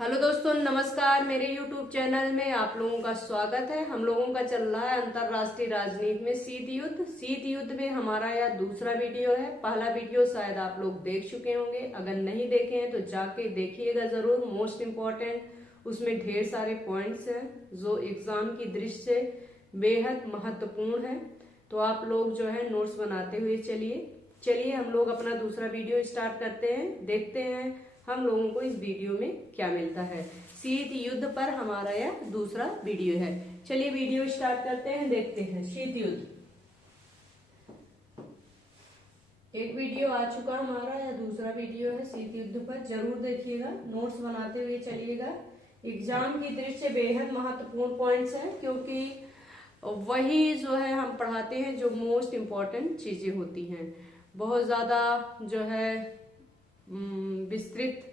Hello दोस्तों, नमस्कार। मेरे YouTube चैनल में आप लोगों का स्वागत है। हम लोगों का चल रहा है अंतरराष्ट्रीय राजनीति में शीत युद्ध में हमारा यह दूसरा वीडियो है। पहला वीडियो शायद आप लोग देख चुके होंगे, अगर नहीं देखे हैं तो जाके देखिएगा जरूर। मोस्ट इम्पोर्टेंट उसमें ढेर सारे पॉइंट्स हैं जो एग्जाम की दृष्टि से बेहद महत्वपूर्ण है। तो आप लोग जो है नोट्स बनाते हुए चलिए हम लोग अपना दूसरा वीडियो स्टार्ट करते हैं। देखते हैं हम लोगों को इस वीडियो में क्या मिलता है। शीत युद्ध पर हमारा यह दूसरा वीडियो है। चलिए वीडियो स्टार्ट करते हैं, देखते हैं। शीत युद्ध एक वीडियो आ चुका हमारा, यह दूसरा वीडियो है शीत युद्ध पर। जरूर देखिएगा, नोट्स बनाते हुए चलिएगा। एग्जाम की दृष्टि से बेहद महत्वपूर्ण पॉइंट्स हैं, क्योंकि वही जो है हम पढ़ाते हैं जो मोस्ट इम्पोर्टेंट चीजें होती हैं। बहुत ज्यादा जो है विस्तृत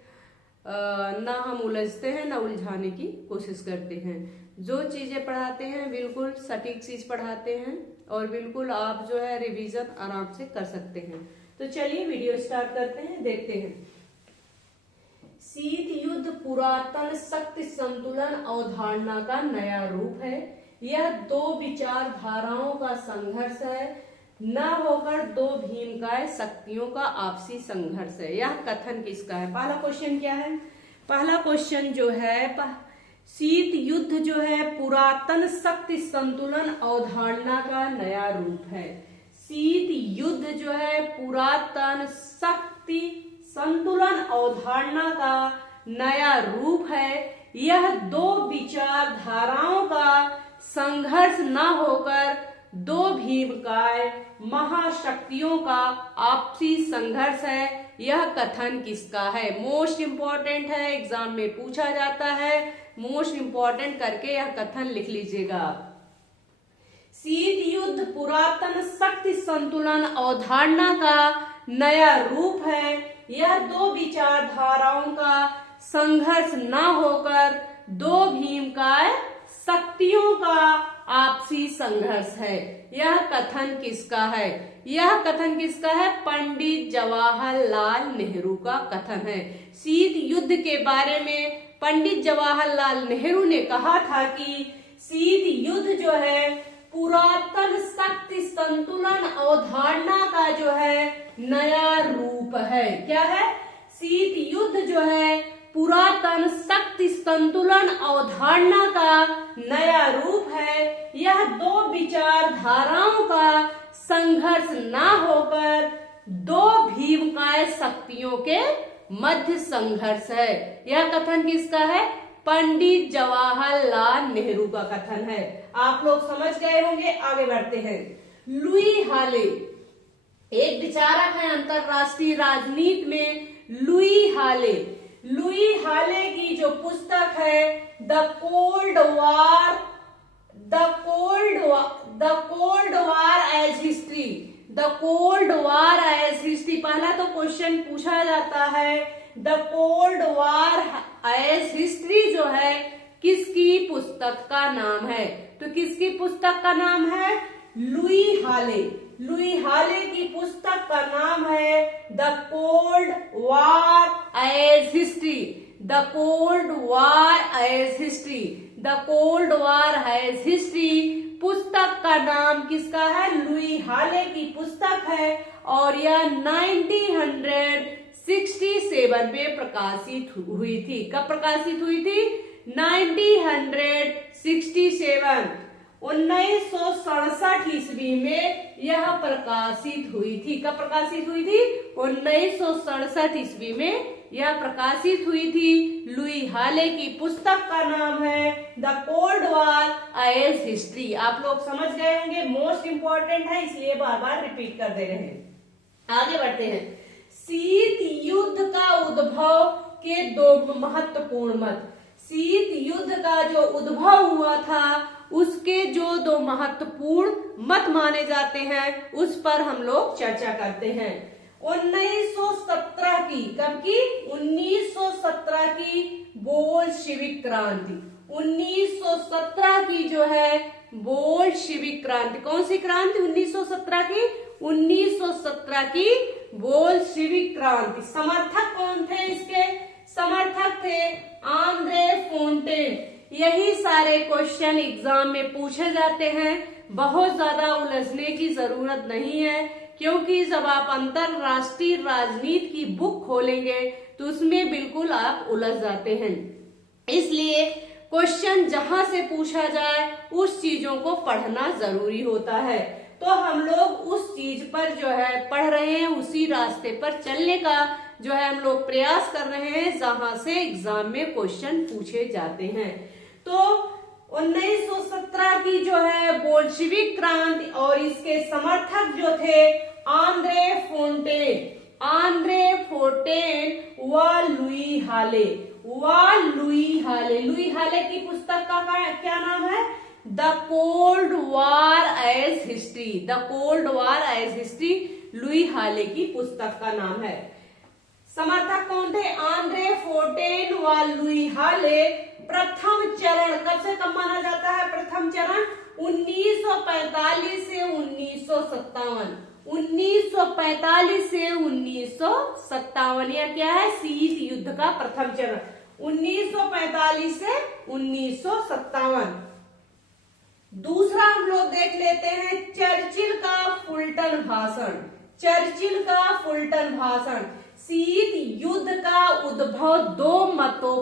ना हम उलझते हैं ना उलझाने की कोशिश करते हैं। जो चीजें पढ़ाते हैं बिल्कुल सटीक चीज पढ़ाते हैं और बिल्कुल आप जो है रिवीजन आराम से कर सकते हैं। तो चलिए वीडियो स्टार्ट करते हैं, देखते हैं। शीत युद्ध पुरातन शक्ति संतुलन अवधारणा का नया रूप है। यह दो विचारधाराओं का संघर्ष है, न होकर दो भीमकाय शक्तियों का आपसी संघर्ष है। यह कथन किसका है? पहला क्वेश्चन क्या है? पहला क्वेश्चन जो है, शीत युद्ध जो है पुरातन शक्ति संतुलन अवधारणा का नया रूप है। शीत युद्ध जो है पुरातन शक्ति संतुलन अवधारणा का नया रूप है। यह दो विचारधाराओं का संघर्ष न होकर दो भीमकाय महाशक्तियों का आपसी संघर्ष है। यह कथन किसका है? मोस्ट इंपॉर्टेंट है, एग्जाम में पूछा जाता है। मोस्ट इंपॉर्टेंट करके यह कथन लिख लीजिएगा। शीत युद्ध पुरातन शक्ति संतुलन अवधारणा का नया रूप है। यह दो विचारधाराओं का संघर्ष न होकर दो भीमकाय शक्तियों का आपसी संघर्ष है। यह कथन किसका है? यह कथन किसका है? पंडित जवाहरलाल नेहरू का कथन है। शीत युद्ध के बारे में पंडित जवाहरलाल नेहरू ने कहा था कि शीत युद्ध जो है पुरातन शक्ति संतुलन अवधारणा का जो है नया रूप है। क्या है? शीत युद्ध जो है पुरातन शक्ति संतुलन अवधारणा का नया रूप है। यह दो विचारधाराओं का संघर्ष न होकर दो भीमकाय शक्तियों के मध्य संघर्ष है। यह कथन किसका है? पंडित जवाहरलाल नेहरू का कथन है। आप लोग समझ गए होंगे। आगे बढ़ते हैं। लुई हाले एक विचारक है अंतरराष्ट्रीय राजनीति में। लुई हाले की जो पुस्तक है the cold war as history. पहला तो क्वेश्चन पूछा जाता है, the cold war as history जो है किसकी पुस्तक का नाम है? तो किसकी पुस्तक का नाम है? लुई हाले की पुस्तक का नाम है the cold war as history. The cold war as history पुस्तक का नाम किसका है? लुई हाले की पुस्तक है और यह 1967 में प्रकाशित हुई थी। कब प्रकाशित हुई थी? 1967 ईस्वी में यह प्रकाशित हुई थी। कब प्रकाशित हुई थी? 1967 ईस्वी में यह प्रकाशित हुई थी। लुई हाले की पुस्तक का नाम है the cold war as history. आप लोग समझ गए होंगे। मोस्ट इंपॉर्टेंट है, इसलिए बार बार रिपीट कर दे रहे हैं। आगे बढ़ते हैं। शीत युद्ध का उद्भव के दो महत्वपूर्ण मत। शीत युद्ध का जो उद्भव हुआ था उसके जो दो महत्वपूर्ण मत माने जाते हैं उस पर हम लोग चर्चा करते हैं। 1917 की, कब की? 1917 की बोल्शेविक क्रांति। 1917 की जो है बोल्शेविक क्रांति। कौन सी क्रांति? 1917 की 1917 की बोल्शेविक क्रांति। समर्थक कौन थे इसके? समर्थक थे आंद्रे फोंटेन। यही सारे क्वेश्चन एग्जाम में पूछे जाते हैं, बहुत ज्यादा उलझने की जरूरत नहीं है, क्योंकि जब आप अंतरराष्ट्रीय राजनीति की बुक खोलेंगे तो उसमें बिल्कुल आप उलझ जाते हैं। इसलिए क्वेश्चन जहां से पूछा जाए उस चीजों को पढ़ना जरूरी होता है। तो हम लोग उस चीज पर जो है पढ़ रहे हैं, उसी रास्ते पर चलने का जो है हम लोग प्रयास कर रहे हैं जहां से एग्जाम में क्वेश्चन पूछे जाते हैं। तो 1917 की जो है बोल्शेविक क्रांति और इसके समर्थक जो थे आंद्रे फोंटेन व लुई हाले। लुई हाले की पुस्तक का क्या नाम है? The cold war as history. Louis Halle की पुस्तक का नाम है। समर्थक कौन थे? आंद्रे फोंटेन व लुई हाले। प्रथम चरण कब से कब माना जाता है? प्रथम चरण 1945 से 1957। 1945 से 1957 यह क्या है? शीत युद्ध का प्रथम चरण 1945 से 1957। दूसरा हम लोग देख लेते हैं चर्चिल का फुलटन भाषण। शीत युद्ध का उद्भव दो मतों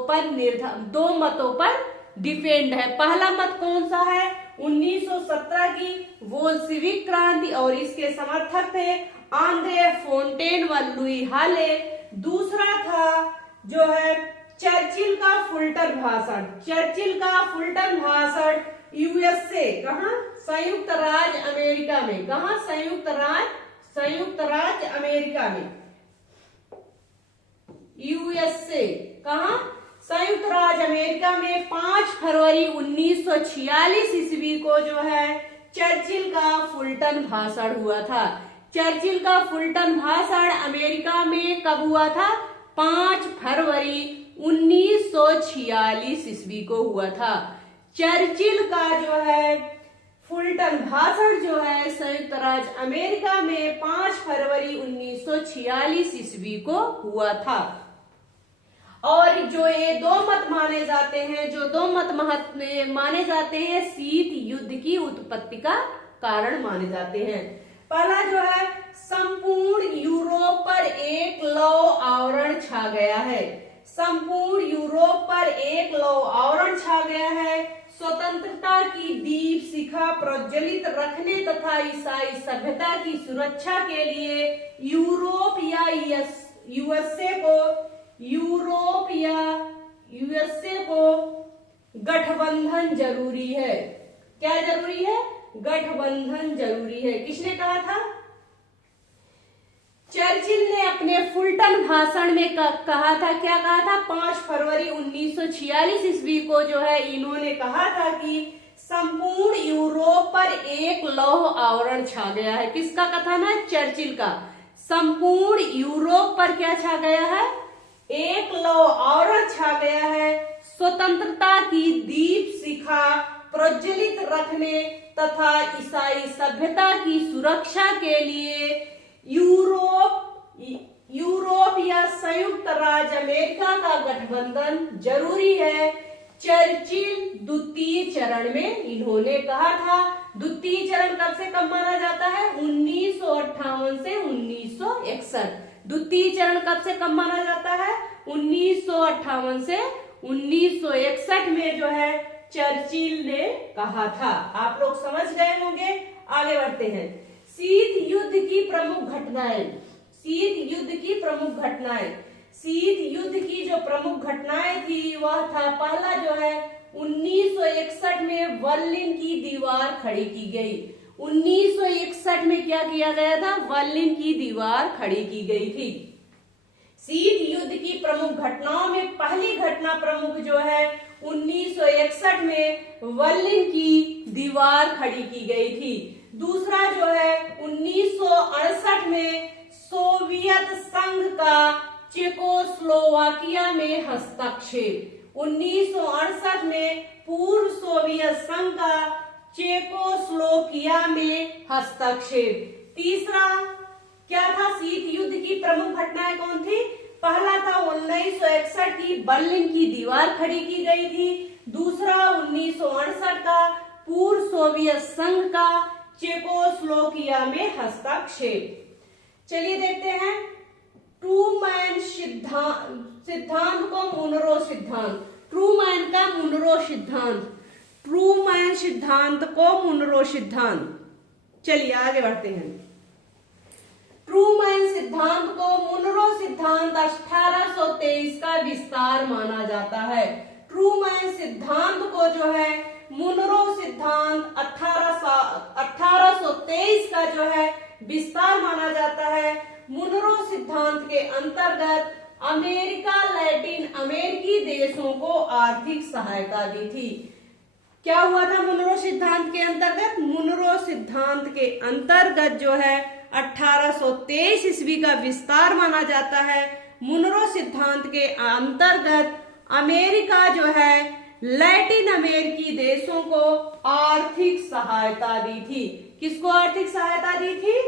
पर डिपेंड है। पहला मत कौन सा है? 1917 की बोल्शेविक क्रांति और इसके समर्थक थे आंद्रे फोंटेन व लुई हाले। दूसरा था जो है चर्चिल का फुलटन भाषण यूएसए, कहा? संयुक्त राज्य अमेरिका में। कहा? संयुक्त राज्य अमेरिका में। यूएसए कहा? संयुक्त राज्य अमेरिका में 5 फरवरी 1946 ईस्वी को जो है चर्चिल का फुलटन भाषण हुआ था। चर्चिल का फुलटन भाषण अमेरिका में कब हुआ था? 5 फरवरी 1946 ईस्वी को हुआ था। चर्चिल का जो है फुलटन भाषण जो है संयुक्त राज्य अमेरिका में 5 फरवरी 1946 ईस्वी को हुआ था। और जो ये दो मत माने जाते हैं शीत युद्ध की उत्पत्ति का कारण माने जाते हैं। पहला जो है संपूर्ण यूरोप पर एक लौ आवरण छा गया है। स्वतंत्रता की दीप शिखा प्रज्वलित रखने तथा ईसाई सभ्यता की सुरक्षा के लिए यूरोप या यूएसए को गठबंधन जरूरी है। क्या जरूरी है? गठबंधन जरूरी है। किसने कहा था? चर्चिल ने अपने फुलटन भाषण में कहा था। क्या कहा था? 5 फरवरी 1946 ईस्वी को जो है इन्होंने कहा था कि संपूर्ण यूरोप पर एक लौह आवरण छा गया है। किसका कथन है? चर्चिल का। संपूर्ण यूरोप पर क्या छा गया है? एक लौह आवरण छा गया है। स्वतंत्रता की दीप शिखा प्रज्वलित रखने तथा ईसाई सभ्यता की सुरक्षा के लिए यूरोप या संयुक्त राज्य अमेरिका का गठबंधन जरूरी है। चर्चिल द्वितीय चरण में इन्होंने कहा था। द्वितीय चरण कब से कब माना जाता है? 1958 से 1961। द्वितीय चरण कब से कब माना जाता है? 1958 से 1961 में जो है चर्चिल ने कहा था। आप लोग समझ गए होंगे। आगे बढ़ते हैं। शीत युद्ध की प्रमुख घटनाएं थी वह था, पहला जो है 1961 में बर्लिन की दीवार खड़ी की गई। 1961 में क्या किया गया था? बर्लिन की दीवार खड़ी की गई थी। शीत युद्ध की प्रमुख घटनाओं में पहली घटना प्रमुख जो है 1961 में बर्लिन की दीवार खड़ी की गई थी। दूसरा जो है 1968 में सोवियत संघ का चेकोस्लोवाकिया में हस्तक्षेप। 1968 में पूर्व सोवियत संघ का चेकोस्लोवाकिया में हस्तक्षेप। तीसरा क्या था? शीत युद्ध की प्रमुख घटनाएं कौन थी? पहला था 1961 की बर्लिन की दीवार खड़ी की गई थी। दूसरा 1968 का पूर्व सोवियत संघ का चेकोस्लोवाकिया में हस्तक्षेप। चलिए देखते हैं ट्रूमैन सिद्धांत को मुनरो सिद्धांत। ट्रूमैन का मुनरो सिद्धांत, ट्रूमैन सिद्धांत को मुनरो सिद्धांत। चलिए आगे बढ़ते हैं। ट्रूमैन सिद्धांत को मुनरो सिद्धांत 1823 का विस्तार माना जाता है। ट्रूमैन सिद्धांत को जो है मुनरो सिद्धांत 1823 का जो है विस्तार माना जाता है। मुनरो सिद्धांत के अंतर्गत अमेरिका लैटिन अमेरिकी देशों को आर्थिक सहायता दी थी। क्या हुआ था मुनरो सिद्धांत के अंतर्गत? मुनरो सिद्धांत के अंतर्गत जो है 1823 ईस्वी का विस्तार माना जाता है। मुनरो सिद्धांत के अंतर्गत अमेरिका जो है लैटिन अमेरिकी देशों को आर्थिक सहायता दी थी। किसको आर्थिक सहायता दी थी?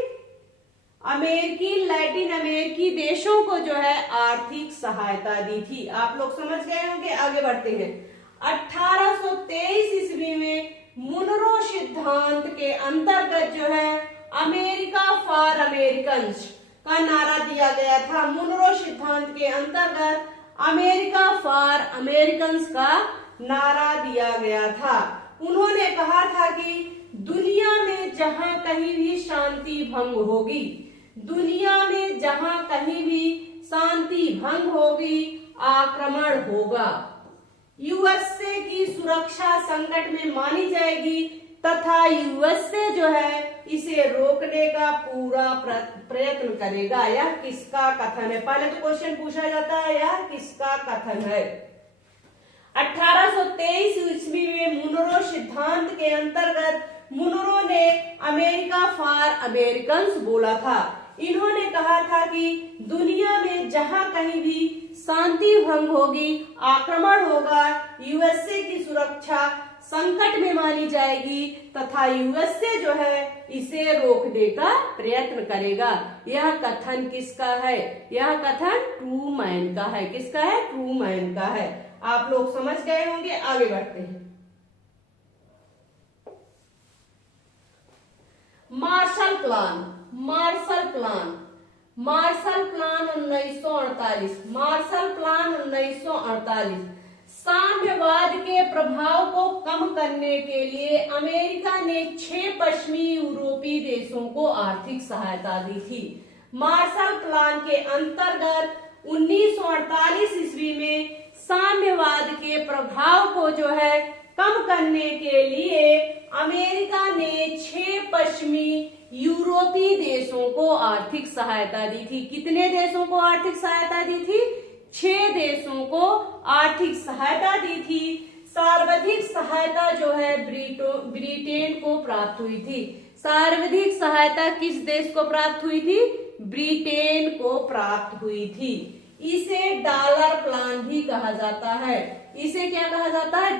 लैटिन अमेरिकी देशों को जो है आर्थिक सहायता दी थी। आप लोग समझ गए होंगे। आगे बढ़ते हैं। 1823 ईस्वी में मुनरो सिद्धांत के अंतर्गत जो है अमेरिका फॉर अमेरिकन्स का नारा दिया गया था। मुनरो सिद्धांत के अंतर्गत अमेरिका फॉर अमेरिकन्स का नारा दिया गया था। उन्होंने कहा था कि दुनिया में जहां कहीं भी शांति भंग होगी, दुनिया में जहां कहीं भी शांति भंग होगी, आक्रमण होगा, यूएसए की सुरक्षा संकट में मानी जाएगी तथा यूएसए जो है इसे रोकने का पूरा प्रयत्न करेगा। यह किसका कथन है? पहले तो क्वेश्चन पूछा जाता है यह किसका कथन है। 1823 ईस्वी में मुनरो सिद्धांत के अंतर्गत मुनरो ने अमेरिका फॉर अमेरिकन्स बोला था। इन्होंने कहा था कि दुनिया में जहां कहीं भी शांति भंग होगी, आक्रमण होगा, यूएसए की सुरक्षा संकट में मानी जाएगी तथा यूएसए जो है इसे रोकने का प्रयत्न करेगा। यह कथन किसका है? यह कथन ट्रूमैन का है। किसका है? ट्रूमैन का है। आप लोग समझ गए होंगे। आगे बढ़ते हैं। Marshall plan, Marshall plan, Marshall plan 1948, Marshall plan 1948 साम्यवाद के प्रभाव को कम करने के लिए अमेरिका ने 6 पश्चिमी यूरोपीय देशों को आर्थिक सहायता दी थी। मार्शल प्लान के अंतर्गत 1948 ईस्वी में साम्यवाद के प्रभाव को जो है कम करने के लिए अमेरिका ने 6 पश्चिमी यूरोपीय देशों को आर्थिक सहायता दी थी। कितने देशों को आर्थिक सहायता दी थी? 6 देशों को आर्थिक सहायता दी थी। सर्वाधिक सहायता जो है ब्रिटेन को प्राप्त हुई थी। सर्वाधिक सहायता किस देश को प्राप्त हुई थी? ब्रिटेन को प्राप्त हुई थी। इसे डॉलर प्लान भी कहा जाता है। इसे क्या कहा जाता है?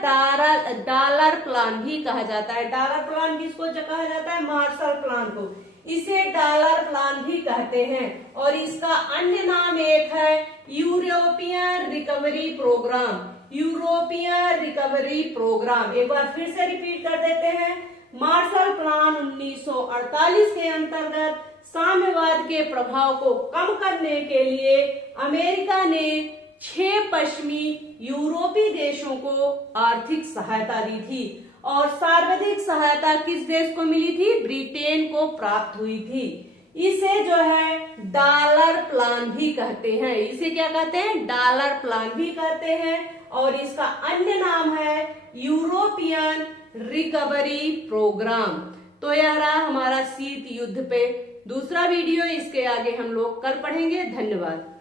डॉलर प्लान भी कहा जाता है। डॉलर प्लान किसको कहा जाता है? मार्शल प्लान को। इसे डॉलर प्लान भी कहते हैं और इसका अन्य नाम एक है European Recovery Program. European Recovery Program. एक बार फिर से रिपीट कर देते हैं। मार्शल प्लान 1948 के अंतर्गत साम्यवाद के प्रभाव को कम करने के लिए अमेरिका ने 6 पश्चिमी यूरोपीय देशों को आर्थिक सहायता दी थी और सर्वाधिक सहायता किस देश को मिली थी? ब्रिटेन को प्राप्त हुई थी। इसे जो है डॉलर प्लान भी कहते हैं। इसे क्या कहते हैं? डॉलर प्लान भी कहते हैं और इसका अन्य नाम है यूरोपियन रिकवरी प्रोग्राम। तो यह रहा हमारा शीत युद्ध पे दूसरा वीडियो। इसके आगे हम लोग कल पढ़ेंगे। धन्यवाद।